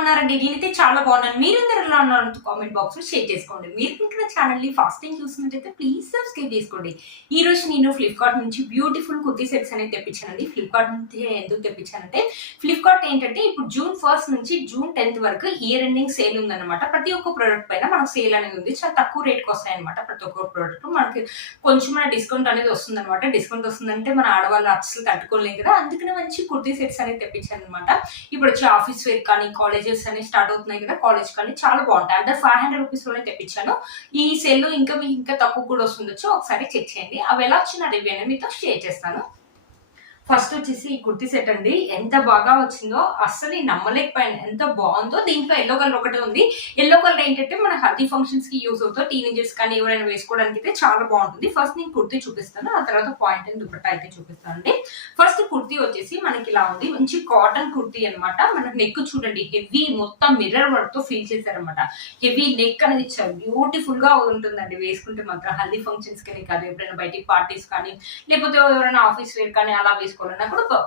ఉన్నారండి? నేనైతే చాలా బాగున్నాను. మీరందరూ ఎలా ఉన్నారో కామెంట్ బాక్స్ లో షేర్ చేసుకోండి. మీరు ఇంకా ఛానల్ ని ఫస్ట్ టైం చూసినట్టయితే ప్లీజ్ సబ్స్క్రైబ్ చేసుకోండి. ఈ రోజు నేను ఫ్లిప్కార్ట్ నుంచి బ్యూటిఫుల్ కుర్తీ సెట్స్ అనేది తెప్పించానండి. ఫ్లిప్కార్ట్ నుంచి ఎందుకు తెప్పించానంటే ఫ్లిప్కార్ట్ ఏంటంటే ఇప్పుడు జూన్ 1 నుంచి జూన్ 10 వరకు ఇయర్ ఎండింగ్ సేల్ ఉందన్నమాట. ప్రతి ఒక్క ప్రోడక్ట్ పైన మనకు సేల్ అనేది ఉంది. చాలా తక్కువ రేట్కి వస్తాయి అనమాట. ప్రతి ఒక్క ప్రోడక్ట్ మనకి కొంచెం డిస్కౌంట్ అనేది వస్తుంది అనమాట. డిస్కౌంట్ వస్తుందంటే మన ఆడవాళ్ళు అసలు తట్టుకోలేం కదా, అందుకనే మంచి కుర్తీ సెట్స్ అనేది తెప్పించాను అనమాట. ఇప్పుడు వచ్చి ఆఫీస్ వేర్ కానీ కాలేజెస్ అని స్టార్ట్ అవుతున్నాయి కదా, కాలేజ్ కానీ చాలా బాగుంటాయి. అంటే 500 రూపీస్ లోనే తెప్పించాను. ఈ సేల్ లో ఇంకా తక్కువ కూడా వస్తుండొచ్చు, ఒకసారి చెక్ చేయండి. అవి ఎలా వచ్చిన రివ్యూ అనేది మీతో షేర్ చేస్తాను. ఫస్ట్ వచ్చేసి ఈ కుర్తీ సెట్ అండి, ఎంత బాగా వచ్చిందో అస్సలు నమ్మలేకపోయాను. ఎంత బాగుందో. దీంట్లో ఎల్లో కలర్ ఒకటే ఉంది. ఎల్లో కలర్ ఏంటంటే మన హల్దీ ఫంక్షన్స్ కి యూస్ అవుతాయి. టీనేజర్స్ కానీ ఎవరైనా వేసుకోవడానికి అయితే చాలా బాగుంటుంది. ఫస్ట్ నేను కుర్తీ చూపిస్తాను, ఆ తర్వాత పాయింట్ అండ్ దుపట్టా అయితే చూపిస్తాను అండి. ఫస్ట్ కుర్తీ వచ్చేసి మనకి ఇలా ఉంది. మంచి కాటన్ కుర్తీ అనమాట. మనకి నెక్ చూడండి, హెవీ మొత్తం మిర్రర్ వర్క్ తో ఫీల్ చేశారనమాట. హెవీ నెక్ అనేది ఇచ్చారు. బ్యూటిఫుల్ గా ఉంటుందండి వేసుకుంటే మాత్రం. హల్దీ ఫంక్షన్స్ కానీ కాదు, ఎప్పుడైనా బయటికి పార్టీస్ కానీ లేకపోతే ఎవరైనా ఆఫీస్ వేర్ కానీ అలా వేసుకోవాలన్నా కూడా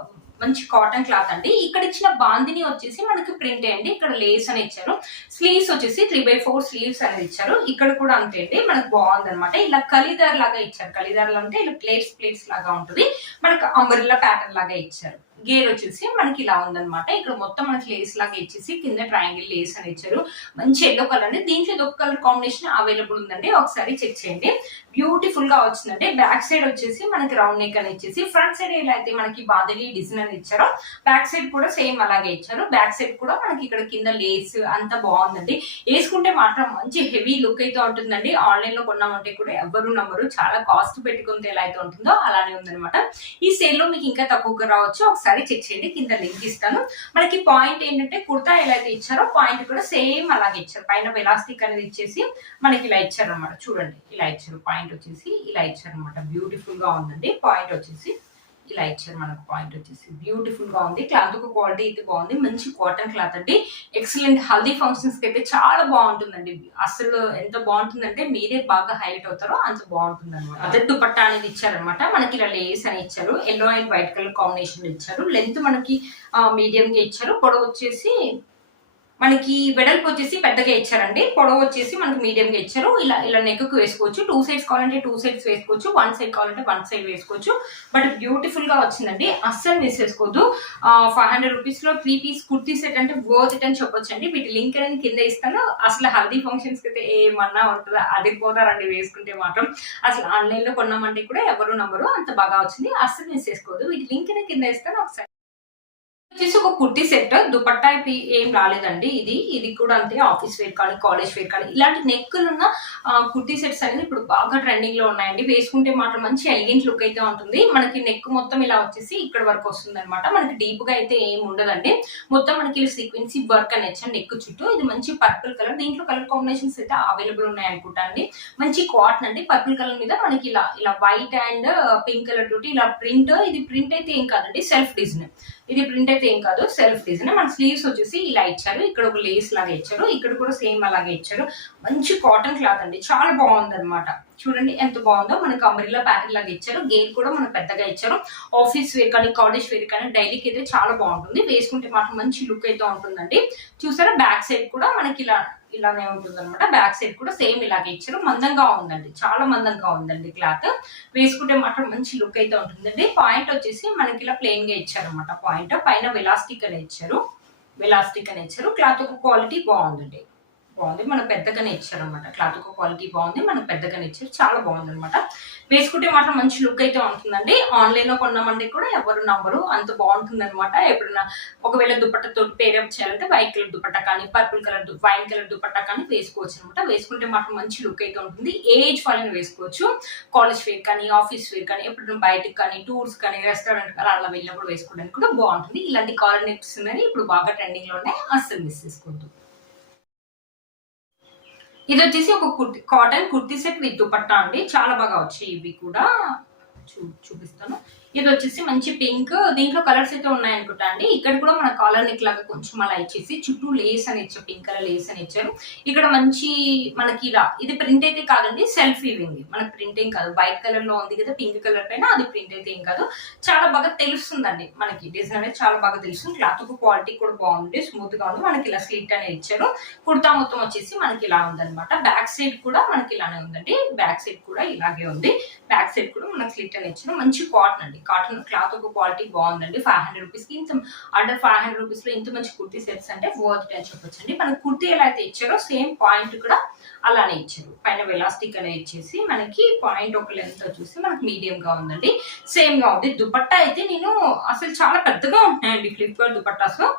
మంచి కాటన్ క్లాత్ అండి. ఇక్కడ ఇచ్చిన బాందిని వచ్చేసి మనకి ప్రింట్ అండి. ఇక్కడ లేస్ అని ఇచ్చారు. స్లీవ్స్ వచ్చేసి 3/4 స్లీవ్స్ అనేది ఇచ్చారు. ఇక్కడ కూడా అంతే అండి, మనకు బాగుంది అనమాట. ఇలా కలిదార్ లాగా ఇచ్చారు. కలిదారులు అంటే ఇలా ప్లేట్స్ లాగా ఉంటుంది. మనకు అంబ్రెల్లా ప్యాటర్న్ లాగా ఇచ్చారు. గేర్ వచ్చేసి మనకి ఇలా ఉందన్నమాట. ఇక్కడ మొత్తం మనకి లేస్ లాగా ఇచ్చేసి కింద ట్రయాంగిల్ లేస్ అని ఇచ్చారు. మంచి ఎల్లో కలర్ అండి. దీంట్లో ఇది ఒక కలర్ కాంబినేషన్ అవైలబుల్ ఉందండి, ఒకసారి చెక్ చేయండి. బ్యూటిఫుల్ గా వచ్చిందండి. బ్యాక్ సైడ్ వచ్చేసి మనకి రౌండ్ నెక్ అని ఇచ్చేసి, ఫ్రంట్ సైడ్ ఎలా అయితే మనకి బాదలి డిజైన్ అని ఇచ్చారో బ్యాక్ సైడ్ కూడా సేమ్ అలాగే ఇచ్చారు. బ్యాక్ సైడ్ కూడా మనకి ఇక్కడ కింద లేస్ అంతా బాగుందండి. వేసుకుంటే మాత్రం మంచి హెవీ లుక్ అయితే ఉంటుందండి. ఆన్లైన్ లో కొన్నామంటే కూడా ఎవరు నమ్మరు. చాలా కాస్ట్ పెట్టుకుంటే ఎలా అయితే ఉంటుందో అలానే ఉందన్నమాట. ఈ సేల్ లో మీకు ఇంకా తక్కువగా రావచ్చు, ఒకసారి చెక్ చేయండి. కింద లింక్ ఇస్తాను. మనకి పాయింట్ ఏంటంటే కుర్తా ఎలా అయితే ఇచ్చారో పాయింట్ కూడా సేమ్ అలాగే ఇచ్చారు. పైన ఎలాస్టిక్ అనేది ఇచ్చేసి మనకి ఇలా ఇచ్చారు అనమాట. చూడండి, ఇలా ఇచ్చారు. పాయింట్ వచ్చేసి ఇలా ఇచ్చారు అనమాట. బ్యూటిఫుల్ గా ఉందండి. పాయింట్ వచ్చేసి ఇలా ఇచ్చారు. మనకు పాయింట్ వచ్చేసి బ్యూటిఫుల్ గా ఉంది. క్లాత్ ఒక క్వాలిటీ అయితే బాగుంది. మంచి కాటన్ క్లాత్ అండి. ఎక్సలెంట్. హల్దీ ఫంక్షన్స్ కి అయితే చాలా బాగుంటుందండి. అసలు ఎంత బాగుంటుందంటే మీరే బాగా హైలైట్ అవుతారో అంత బాగుంటుంది అనమాట. అదే దుపట్టా అనేది ఇచ్చారనమాట. మనకి ఇలా లేస్ అని ఇచ్చారు. Yellow and white colour combination ఇచ్చారు. లెంత్ మనకి మీడియం గా ఇచ్చారు. పొడవు వచ్చేసి మనకి వెడల్పు వచ్చేసి పెద్దగా ఇచ్చారండి. పొడవు వచ్చేసి మనకి మీడియం గా ఇచ్చారు. ఇలా నెక్ కు వేసుకోవచ్చు. 2 సైడ్స్ కావాలంటే 2 సైడ్స్ వేసుకోవచ్చు. 1 సైడ్ కావాలంటే 1 సైడ్ వేసుకోవచ్చు. బట్ బ్యూటిఫుల్ గా వచ్చిందండి. అస్సలు మిస్ చేసుకోవద్దు. 500 రూపీస్ లో 3 పీస్ కుర్తీ సెట్ అంటే వర్త్ ఇట్ అని చెప్పొచ్చండి. వీటి లింక్ అనేది కింద ఇస్తాను. అసలు హల్దీ ఫంక్షన్స్ కి అయితే ఏమన్నా ఉంటుందా, అది పోతారండి వేసుకుంటే మాత్రం. అసలు ఆన్లైన్ లో కొన్నామంటే కూడా ఎవరు నమ్మరు, అంత బాగా వచ్చింది. అస్సలు మిస్ చేసుకోవద్దు. వీటి లింక్ అనేది కింద ఇస్తాను, ఒకసారి వచ్చేసి ఒక కుర్తీ సెట్. దుపట్టా ఏం రాలేదండి. ఇది కూడా అంతే. ఆఫీస్ వేర్ కానీ కాలేజ్ వేర్ కానీ ఇలాంటి నెక్కులున్న కుర్తీ సెట్స్ అనేది ఇప్పుడు బాగా ట్రెండింగ్ లో ఉన్నాయండి. వేసుకుంటే మాత్రం మంచి ఎలిగెంట్ లుక్ అయితే ఉంటుంది. మనకి నెక్ మొత్తం ఇలా వచ్చేసి ఇక్కడ వరకు వస్తుంది అనమాట. మనకి డీప్ గా అయితే ఏం ఉండదండి. మొత్తం మనకి సీక్వెన్సీ వర్క్ అని వచ్చాను నెక్ చుట్టూ. ఇది మంచి పర్పుల్ కలర్. దీంట్లో కలర్ కాంబినేషన్స్ అయితే అవైలబుల్ ఉన్నాయి అనుకుంటా అండి. మంచి కాటన్ అండి. పర్పుల్ కలర్ మీద మనకి ఇలా వైట్ అండ్ పింక్ కలర్ తోటి ఇలా ప్రింట్. ఇది ప్రింట్ అయితే ఏం కాదండి, సెల్ఫ్ డిజైన్. ఇది ప్రింట్ అయితే ఏం కాదు, సెల్ఫ్ డిజైన్. మన స్లీవ్స్ వచ్చేసి ఇలా ఇచ్చారు. ఇక్కడ ఒక లేస్ లాగా ఇచ్చారు. ఇక్కడ కూడా సేమ్ అలాగే ఇచ్చారు. మంచి కాటన్ క్లాత్ అండి, చాలా బాగుంది అనమాట. చూడండి ఎంత బాగుందో. మనకి అంబ్రెల్లా ప్యాటర్న్ లాగా ఇచ్చారు. గేర్ కూడా మనకు పెద్దగా ఇచ్చారు. ఆఫీస్ వేర్ కానీ కాలేజ్ వేర్ కానీ డైలీకి అయితే చాలా బాగుంటుంది. వేసుకుంటే మాత్రం మంచి లుక్ అయితే ఉంటుందండి. చూసారా, బ్యాక్ సైడ్ కూడా మనకి ఇలానే ఉంటుంది అనమాట. బ్యాక్ సైడ్ కూడా సేమ్ ఇలాగే ఇచ్చారు. మందంగా ఉందండి, చాలా మందంగా ఉందండి క్లాత్. వేసుకుంటే మాత్రం మంచి లుక్ అయితే ఉంటుందండి. పాయింట్ వచ్చేసి మనకి ఇలా ప్లెయిన్ గా ఇచ్చారు అనమాట. పాయింట్ పైన వెలాస్టిక్ అని ఇచ్చారు. క్లాత్ ఒక క్వాలిటీ బాగుందండి, బాగుంది. మనకు పెద్దగానే ఇచ్చారు అనమాట. క్లాత్ ఒక క్వాలిటీ బాగుంది, మనకు పెద్దగానే ఇచ్చారు. చాలా బాగుంది అనమాట. వేసుకుంటే మాత్రం మంచి లుక్ అయితే ఉంటుందండి. ఆన్లైన్ లో కొన్నామంటే కూడా ఎవరు నమ్మరు, అంత బాగుంటుంది అనమాట. ఎప్పుడైనా ఒకవేళ దుపట్టతో పేరప్ చేయాలంటే వైట్ కలర్ దుపట్టా కానీ purple colour wine colour dupatta కానీ వేసుకోవచ్చు అనమాట. వేసుకుంటే మాత్రం మంచి లుక్ అయితే ఉంటుంది. ఏజ్ వాళ్ళని వేసుకోవచ్చు. కాలేజ్ వేర్ కానీ ఆఫీస్ వేర్ కానీ ఎప్పుడైనా బయటకు కానీ టూర్స్ కానీ రెస్టారెంట్ కానీ అలా వెళ్ళినప్పుడు వేసుకోవడానికి కూడా బాగుంటుంది. ఇలాంటి కాలర్ నెక్స్ ఉన్నాయి, ఇప్పుడు బాగా ట్రెండింగ్ లో ఉన్నాయి. అస్సలు మిస్ చేసుకోవద్దు. ఇది వచ్చేసి ఒక cotton kurti set with dupatta అండి. చాలా బాగా వచ్చాయి. ఇవి కూడా చూపిస్తాను. ఇది వచ్చేసి మంచి పింక్, దీంట్లో కలర్స్ అయితే ఉన్నాయనుకుంటా అండి. ఇక్కడ కూడా మన కాలర్ నెక్ లాగా కొంచెం అలా ఇచ్చేసి చుట్టూ లేస్ అని ఇచ్చారు, పింక్ కలర్ లేస్ అని ఇచ్చారు. ఇక్కడ మంచి మనకి ఇలా ఇది ప్రింట్ అయితే కాదండి, సెల్ఫ్ వీవింగ్, మనకి ప్రింట్ ఏం కాదు. వైట్ కలర్ లో ఉంది కదా పింక్ కలర్ పైన, అది ప్రింట్ అయితే ఏం కాదు. చాలా బాగా తెలుస్తుందండి మనకి, డిజైన్ అనేది చాలా బాగా తెలుస్తుంది. క్లాత్ క్వాలిటీ కూడా బాగుంది, స్మూత్ గా ఉంది. మనకి ఇలా స్లిట్ అనేది ఇచ్చారు. కుర్తా మొత్తం వచ్చేసి మనకి ఇలా ఉందన్నమాట. బ్యాక్ సైడ్ కూడా మనకి ఇలానే ఉందండి, బ్యాక్ సైడ్ కూడా ఇలాగే ఉంది. బ్యాక్ సైడ్ కూడా మనకి స్లిట్ అని ఇచ్చారు. మంచి కాటన్ అండి, కాటన్ క్లాత్ క్వాలిటీ బాగుందండి. 500 రూపీస్ కి ఇంత అండర్ 500 రూపీస్ లో ఇంత మంచి కుర్తీ సెట్స్ అంటే వర్త్ అని చెప్పొచ్చు అండి. మన కుర్తీ ఎలా అయితే ఇచ్చారో సేమ్ పాయింట్ కూడా అలానే ఇచ్చారు. పైన వెలాస్టిక్ అనేది ఇచ్చేసి మనకి పాయింట్ ఒక లెంత్ వచ్చేసి మనకి మీడియం గా ఉందండి, సేమ్ గా ఉంది. దుపట్టా అయితే నేను అసలు చాలా పెద్దగా ఉంటాయండి ఫ్లిప్కార్ట్ దుపట్టాస్ లో,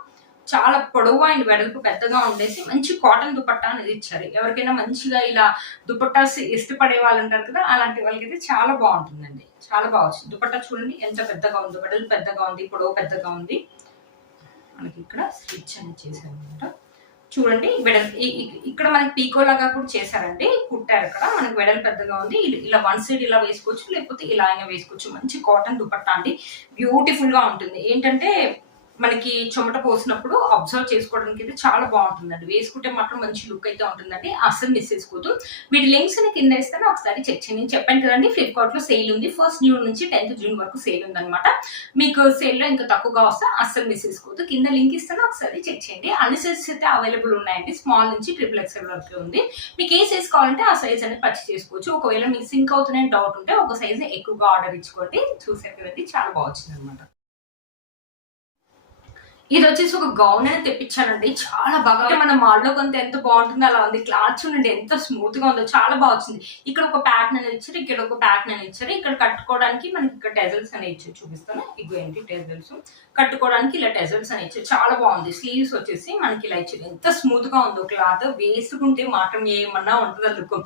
చాలా పొడవు అండ్ వెడల్పు పెద్దగా ఉండేసి మంచి కాటన్ దుపట్టా అనేది ఇచ్చారు. ఎవరికైనా మంచిగా ఇలా దుపట్టాస్ ఇష్టపడే వాళ్ళు ఉంటారు కదా, అలాంటి వాళ్ళకైతే చాలా బాగుంటుందండి. చాలా బాగా వచ్చింది దుపట్టా. చూడండి ఎంత పెద్దగా ఉంది, వెడల్పు పెద్దగా ఉంది, పొడవు పెద్దగా ఉంది. మనకి ఇక్కడ స్టిచ్ అనేది చేశారు అనమాట. చూడండి ఇక్కడ మనకి పీకో లాగా కూడా చేశారండి, కుట్టారు. ఇక్కడ మనకి వెడల్ పెద్దగా ఉంది. ఇలా వన్ సైడ్ ఇలా వేసుకోవచ్చు, లేకపోతే ఇలా అయినా వేసుకోవచ్చు. మంచి కాటన్ దుపట్టా అండి, బ్యూటిఫుల్ గా ఉంటుంది. ఏంటంటే మనకి చెమట పోసినప్పుడు అబ్జర్వ్ చేసుకోవడానికి అయితే చాలా బాగుంటుందండి. వేసుకుంటే మాత్రం మంచి లుక్ అయితే ఉంటుందండి, అస్సలు మిస్ చేసుకోవద్దు. వీటి లింక్స్ ని కింద ఇస్తాను, ఒకసారి చెక్ చేయండి. నేను చెప్పాను కదండి ఫ్లిప్కార్ట్ లో సేల్ ఉంది, 1st జూన్ నుంచి 10th జూన్ వరకు సేల్ ఉందన్నమాట. మీకు సేల్ లో ఇంకా తక్కువగా వస్తే అస్సలు మిస్ చేసుకోవద్దు. కింద లింక్ ఇస్తాను, ఒకసారి చెక్ చేయండి. అన్ని సైజెస్ అయితే అవైలబుల్ ఉన్నాయండి, స్మాల్ నుంచి XXL వరకు ఉంది. మీకు ఏ సైజ్ కావాలంటే ఆ సైజ్ అనేది పర్చేస్ చేసుకోవచ్చు. ఒకవేళ మీకు సింక్ అవుతున్నాయని డౌట్ ఉంటే ఒక సైజ్ ఎక్కువగా ఆర్డర్ ఇచ్చుకోండి. చూసారు కదండి, చాలా బాగా వచ్చింది అనమాట. ఇది వచ్చేసి ఒక గౌన్ అనేది తెప్పించానండి, చాలా బాగా. మన మాల్లో కొంత ఎంత బాగుంటుందో అలా ఉంది. క్లాత్ చూడండి ఎంత స్మూత్ గా ఉందో, చాలా బాగా వచ్చింది. ఇక్కడ ఒక ప్యాటర్న్ అనేది ఇచ్చారు, ఇక్కడ ఒక ప్యాటర్న్ అనేది ఇచ్చారు. ఇక్కడ కట్టుకోవడానికి మనకి ఇక్కడ టెజల్స్ అనేది ఇచ్చారు, చూపిస్తాను. ఇగో ఏంటి టెజల్స్, కట్టుకోవడానికి ఇలా టెజల్స్ అని ఇచ్చారు, చాలా బాగుంది. స్లీవ్స్ వచ్చేసి మనకి ఇలా ఇచ్చారు. ఎంత స్మూత్ గా ఉందో క్లాత్, వేసుకుంటే మాత్రం ఏమన్నా ఉంటుంది అందుకు,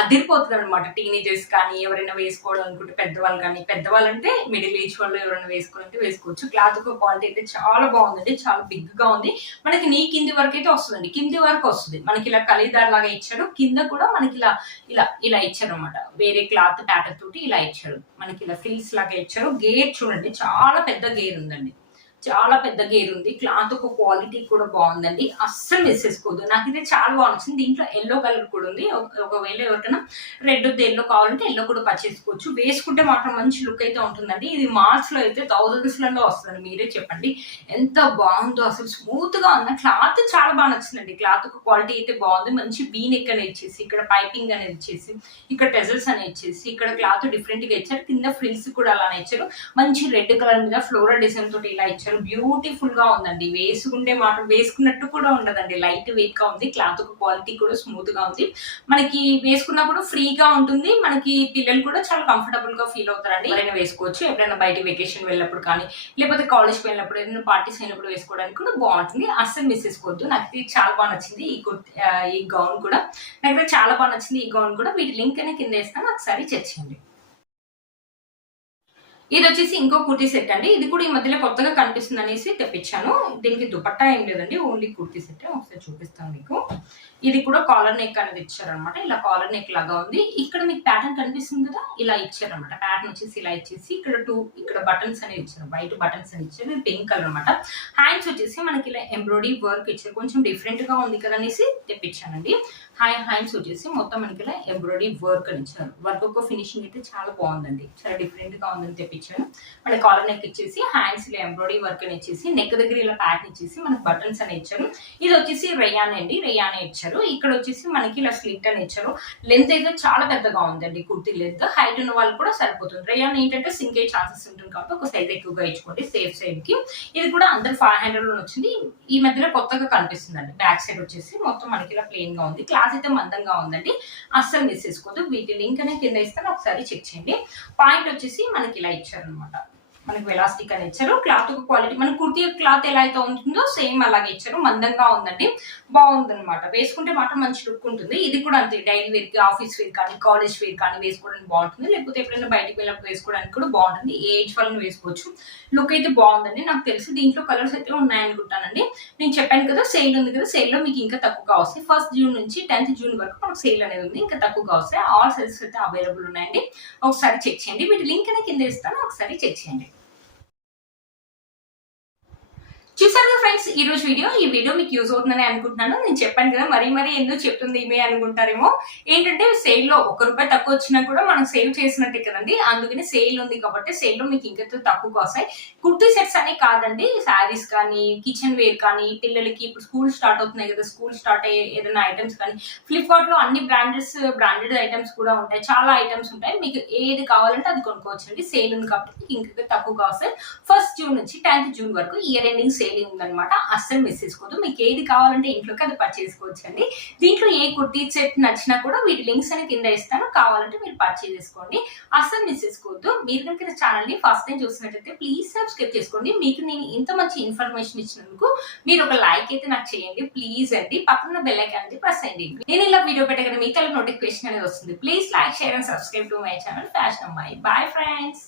అదిరిపోతుంది అనమాట. టీనేజర్స్ కానీ ఎవరైనా వేసుకోవడం అనుకుంటే, పెద్దవాళ్ళు కానీ, పెద్దవాళ్ళు అంటే మిడిల్ ఏజ్ వాళ్ళు ఎవరైనా వేసుకోవాలంటే వేసుకోవచ్చు. క్లాత్ క్వాలిటీ అయితే చాలా బాగుంది, చాలా బిగ్ గా ఉంది. మనకి నీ కింది వరకు అయితే వస్తుందండి, కింది వరకు వస్తుంది. మనకి ఇలా కలిదార్ లాగా ఇచ్చాడు, కింద కూడా మనకి ఇలా ఇలా ఇలా ఇచ్చారు అనమాట. వేరే క్లాత్ ప్యాటర్న్ తోటి ఇలా ఇచ్చాడు. మనకి ఇలా ఫ్రిల్స్ లాగా ఇచ్చారు. గేర్ చూడండి, చాలా పెద్ద గేర్ ఉందండి, చాలా పెద్ద గేర్ ఉంది. క్లాత్ ఒక క్వాలిటీ కూడా బాగుందండి, అస్సలు మిస్ చేసుకోవద్దు. నాకు ఇది చాలా బాగా నచ్చింది. దీంట్లో ఎల్లో కలర్ కూడా ఉంది. ఒకవేళ ఎవరికైనా రెడ్ ఎల్లో కావాలంటే ఎల్లో కూడా పర్చేసుకోవచ్చు. వేసుకుంటే మాత్రం మంచి లుక్ అయితే ఉంటుందండి. ఇది మాల్స్ లో అయితే థౌసండ్స్ లలో వస్తుంది, మీరే చెప్పండి ఎంత బాగుందో. అసలు స్మూత్ గా ఉన్న క్లాత్ చాలా బాగా నచ్చిందండి. క్లాత్ ఒక క్వాలిటీ అయితే బాగుంది. మంచి వీ నెక్ అనేది ఇచ్చేసి, ఇక్కడ పైపింగ్ అనేది ఇచ్చేసి, ఇక్కడ టెజల్స్ అనేది ఇచ్చేసి, ఇక్కడ క్లాత్ డిఫరెంట్ గా ఇచ్చారు. కింద ఫ్రిల్స్ కూడా అలానే ఇచ్చారు. మంచి రెడ్ కలర్ మీద ఫ్లోరల్ డిజైన్ తోటి ఇలా ఇచ్చారు. బ్యూటిఫుల్ గా ఉందండి. వేసుకుంటే మాత్రం వేసుకున్నట్టు కూడా ఉండదండి, లైట్ వెయిట్ గా ఉంది. క్లాత్ క్వాలిటీ కూడా స్మూత్ గా ఉంది. మనకి వేసుకున్నప్పుడు ఫ్రీగా ఉంటుంది. మనకి పిల్లలు కూడా చాలా కంఫర్టబుల్ గా ఫీల్ అవుతారండి. ఎవరైనా వేసుకోవచ్చు, ఎప్పుడైనా బయట వెకేషన్ వెళ్ళినప్పుడు కానీ, లేకపోతే కాలేజ్కి వెళ్ళినప్పుడు, ఏదైనా పార్టీస్ అయినప్పుడు వేసుకోవడానికి కూడా బాగుంటుంది. అస్సలు మిస్ చేసుకోవద్దు. నాకు చాలా బాగా నచ్చింది ఈ గౌన్ కూడా, నాకు చాలా బాగా నచ్చింది ఈ గౌన్ కూడా. వీటి లింక్ అనేది కింద వేస్తాను, ఒకసారి చెక్ చేయండి. ఇది వచ్చేసి ఇంకో కుర్తీ సెట్ అండి. ఇది కూడా ఈ మధ్యలో కొత్తగా కనిపిస్తుంది అనేసి తెప్పించాను. దీనికి దుపట్టా ఏం లేదండి, ఓన్లీ కుర్తీ సెట్. ఒకసారి చూపిస్తాను మీకు. ఇది కూడా కాలర్ నెక్ అనేది ఇచ్చారనమాట. ఇలా కాలర్ నెక్ లాగా ఉంది. ఇక్కడ మీకు ప్యాటర్న్ కనిపిస్తుంది కదా, ఇలా ఇచ్చారనమాట. ప్యాటర్న్ వచ్చేసి ఇలా ఇచ్చేసి ఇక్కడ బటన్స్ అనేవి ఇచ్చారు, వైట్ బటన్స్ అని ఇచ్చారు. ఇది పింక్ కలర్ అనమాట. హ్యాండ్స్ వచ్చేసి మనకి ఇలా ఎంబ్రాయిడరీ వర్క్ ఇచ్చారు. కొంచెం డిఫరెంట్ గా ఉంది కదా అనేసి తెప్పించానండి. హ్యాండ్స్ వచ్చేసి మొత్తం మనకి ఇలా ఎంబ్రాయిడరీ వర్క్ అని ఇచ్చారు. వర్క్ ఒక ఫినిషింగ్ అయితే చాలా బాగుందండి, చాలా డిఫరెంట్ గా ఉందని తెప్పించాను. మన కాలర్ నెక్ ఇచ్చేసి, హ్యాండ్స్ ఇలా ఎంబ్రాయిడరీ వర్క్ అని ఇచ్చేసి, నెక్ దగ్గర ఇలా ప్యాటర్న్ ఇచ్చేసి మనకి బటన్స్ అని ఇచ్చారు. ఇది వచ్చేసి రేయాన్ అండి, రేయానే ఇచ్చారు. ఇక్కడ వచ్చేసి మనకి ఇలా స్లిట్ అని ఇచ్చారు. లెంత్ అయితే చాలా పెద్దగా ఉందండి కుర్తీ లెంత్. హైట్ ఉన్న వాళ్ళు కూడా సరిపోతుంది. రేయాన్ ఏంటంటే సింక్ అయ్యే ఛాన్సెస్ ఉంటుంది కాబట్టి ఒక సైజ్ ఎక్కువగా ఇచ్చుకోండి, సేఫ్ సైడ్ కి. ఇది కూడా అందరు 500 లో వచ్చింది. ఈ మధ్యలో కొత్తగా కనిపిస్తుందండి. బ్యాక్ సైడ్ వచ్చేసి మొత్తం మనకి ఇలా ప్లెయిన్ గా ఉంది. క్లాత్ అయితే మందంగా ఉందండి, అస్సలు మిస్ చేసుకోవద్దు. వీటి లింక్ అనేది కింద ఇస్తాను, ఒకసారి చెక్ చేయండి. పాయింట్ వచ్చేసి మనకి ఇలా ఇచ్చారు అనమాట. మనకి వెలాస్టిక్ అని ఇచ్చారు. క్లాత్ క్వాలిటీ మన కుర్తీ క్లాత్ ఎలా అయితే ఉంటుందో సేమ్ అలాగే ఇచ్చారు. మందంగా ఉందండి, బాగుంది అనమాట. వేసుకుంటే మాత్రం మంచి లుక్ ఉంటుంది. ఇది కూడా అంతే, డైలీ వేర్ కి, ఆఫీస్ వేర్ కానీ, కాలేజ్ వేర్ కానీ వేసుకోవడానికి బాగుంటుంది. లేకపోతే ఎప్పుడైనా బయటకు వెళ్ళినప్పుడు వేసుకోవడానికి కూడా బాగుంటుంది. ఏ ఏజ్ వాళ్ళని వేసుకోవచ్చు. లుక్ అయితే బాగుందండి. నాకు తెలిసి దీంట్లో కలర్స్ అయితే ఉన్నాయనుకుంటానండి. నేను చెప్పాను కదా సేల్ ఉంది కదా, సేల్ లో మీకు ఇంకా తక్కువగా వస్తాయి. 1st జూన్ నుంచి 10th జూన్ వరకు మనకు సేల్ అనేది ఉంది, ఇంకా తక్కువగా వస్తాయి. ఆల్ సైజెస్ అయితే అవైలబుల్ ఉన్నాయండి. ఒకసారి చెక్ చేయండి. వీటి లింక్ అనేది కింద ఇస్తాను, ఒకసారి చెక్ చేయండి. చూసారు కదా ఫ్రెండ్స్ ఈ వీడియో మీకు యూజ్ అవుతుందని అనుకుంటున్నాను. నేను చెప్పాను కదా మరీ ఎందుకు చెప్తుంది ఈమె అనుకుంటారేమో. ఏంటంటే సేల్ లో ₹1 తక్కువ వచ్చినా కూడా మనం సేవ్ చేసినట్టే కదండి. అందుకని సేల్ ఉంది కాబట్టి సేల్ లో మీకు ఇంకా తక్కువగా వస్తాయి. కుర్తీ సెట్స్ అని కాదండి, శారీస్ కానీ కిచెన్ వేర్ కానీ పిల్లలకి ఇప్పుడు స్కూల్ స్టార్ట్ అవుతున్నాయి కదా, స్కూల్ స్టార్ట్ అయ్యే ఏదైనా ఐటమ్స్ కానీ ఫ్లిప్కార్ట్ లో అన్ని బ్రాండెడ్ ఐటమ్స్ కూడా ఉంటాయి. చాలా ఐటమ్స్ ఉంటాయి. మీకు ఏది కావాలంటే అది కొనుక్కోవచ్చండి. సేల్ ఉంది కాబట్టి మీకు ఇంకా తక్కువగా వస్తాయి. 1 జూన్ నుంచి 10th జూన్ వరకు ఇయర్ ఎండింగ్ సేల్ ఉందన్నమాట. అస్సలు మిస్ చేసుకోవద్దు. మీకు ఏది కావాలంటే ఇంట్లోకి అది పర్చేసుకోవచ్చు అండి. దీంట్లో ఏ కుర్తీ సెట్ నచ్చినా కూడా వీటి లింక్స్ అని కింద ఇస్తాను, కావాలంటే మీరు పర్చేస్ చేసుకోండి. అస్సలు మిస్ చేసుకోవద్దు. మీరు కనుక ఛానల్ ని ఫస్ట్ టైం చూసినట్లయితే ప్లీజ్ సబ్స్క్రైబ్ చేసుకోండి. మీకు నేను ఇంత మంచి ఇన్ఫర్మేషన్ ఇచ్చినందుకు మీరు ఒక లైక్ అయితే నాకు చేయండి ప్లీజ్ అండి. పక్కన బెల్ ఐకాన్ అయితే ప్రెస్ చేయండి. నేను ఇలా వీడియో పెట్టగానే మీకు నోటిఫికేషన్ అనేది వస్తుంది. Please like, share and subscribe to my channel fashion అమ్మాయి. Bye friends.